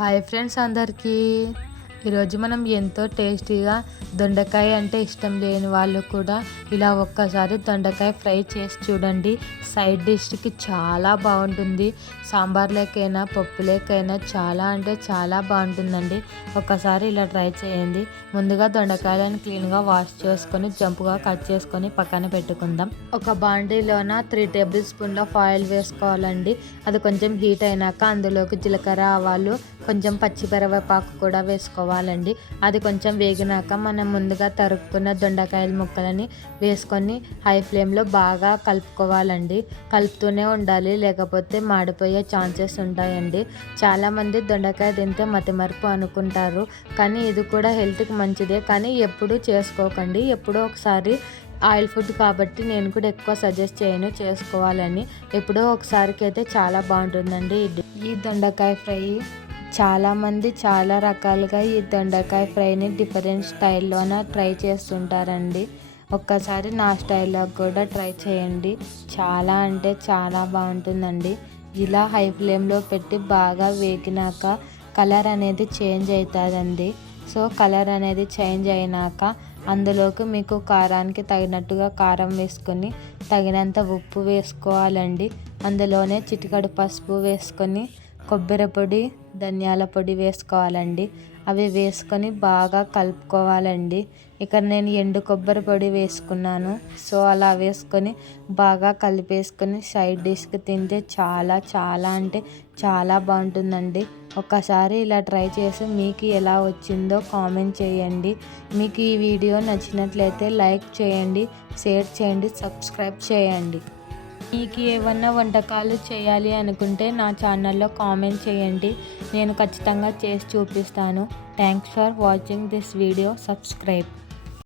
Hi friends అందరికీ ఈరోజు మనం ఎంతో టేస్టీగా దొండకాయ అంటే ఇష్టం లేని వాళ్ళు కూడా ఇలా ఒక్కసారి దొండకాయ ఫ్రై చేసి చూడండి. సైడ్ డిష్కి చాలా బాగుంటుంది. సాంబార్లోకైనా పప్పులోకైనా చాలా అంటే చాలా బాగుంటుందండి. ఒక్కసారి ఇలా ట్రై చేయండి. ముందుగా దొండకాయలను క్లీన్గా వాష్ చేసుకొని జంపుగా కట్ చేసుకొని పక్కన పెట్టుకుందాం. ఒక బాండీలోన 3 టేబుల్ స్పూన్ల ఆయిల్ వేసుకోవాలండి. అది కొంచెం హీట్ అయినాక అందులోకి జీలకర్ర, ఆవాలు, కొంచెం పచ్చికరివేపాకు కూడా వేసుకోవాలండి. అది కొంచెం వేగినాక మనం ముందుగా తరుక్కున్న దొండకాయల ముక్కలని వేసుకొని హై ఫ్లేమ్లో బాగా కలుపుకోవాలండి. కలుపుతూనే ఉండాలి, లేకపోతే మాడిపోయే ఛాన్సెస్ ఉంటాయండి. చాలామంది దొండకాయ తింటే మతిమరుపు అనుకుంటారు, కానీ ఇది కూడా హెల్త్కి మంచిదే. కానీ ఎప్పుడూ చేసుకోకండి, ఎప్పుడో ఒకసారి. ఆయిల్ ఫుడ్ కాబట్టి నేను కూడా ఎక్కువ సజెస్ట్ చేయను చేసుకోవాలని. ఎప్పుడో ఒకసారికి అయితే చాలా బాగుంటుందండి ఈ దొండకాయ ఫ్రై. చాలామంది చాలా రకాలుగా ఈ దొండకాయ ఫ్రైని డిఫరెంట్ స్టైల్లోన ట్రై చేస్తుంటారండి. ఒక్కసారి నా స్టైల్లో కూడా ట్రై చేయండి. చాలా అంటే చాలా బాగుంటుందండి. ఇలా హై ఫ్లేమ్లో పెట్టి బాగా వేగినాక కలర్ అనేది చేంజ్ అవుతుందండి. సో కలర్ అనేది చేంజ్ అయినాక అందులోకి మీకు కారానికి తగినట్టుగా కారం వేసుకొని తగినంత ఉప్పు వేసుకోవాలండి. అందులోనే చిటికెడు పసుపు వేసుకొని కొబ్బరి పొడి, ధనియాల పొడి వేసుకోవాలండి. అవి వేసుకొని బాగా కలుపుకోవాలండి. ఇక్కడ నేను ఎండు కొబ్బరి పొడి వేసుకున్నాను. సో అలా వేసుకొని బాగా కలిపేసుకొని సైడ్ డిష్కి తింటే చాలా చాలా అంటే చాలా బాగుంటుందండి. ఒక్కసారి ఇలా ట్రై చేసి మీకు ఎలా వచ్చిందో కామెంట్ చేయండి. మీకు ఈ వీడియో నచ్చినట్లయితే లైక్ చేయండి, షేర్ చేయండి, సబ్స్క్రైబ్ చేయండి. మీకు ఏమన్నా వంటకాలు చేయాలి అనుకుంటే నా ఛానల్లో కామెంట్ చేయండి. నేను ఖచ్చితంగా చేసి చూపిస్తాను. Thanks for watching this video. Subscribe.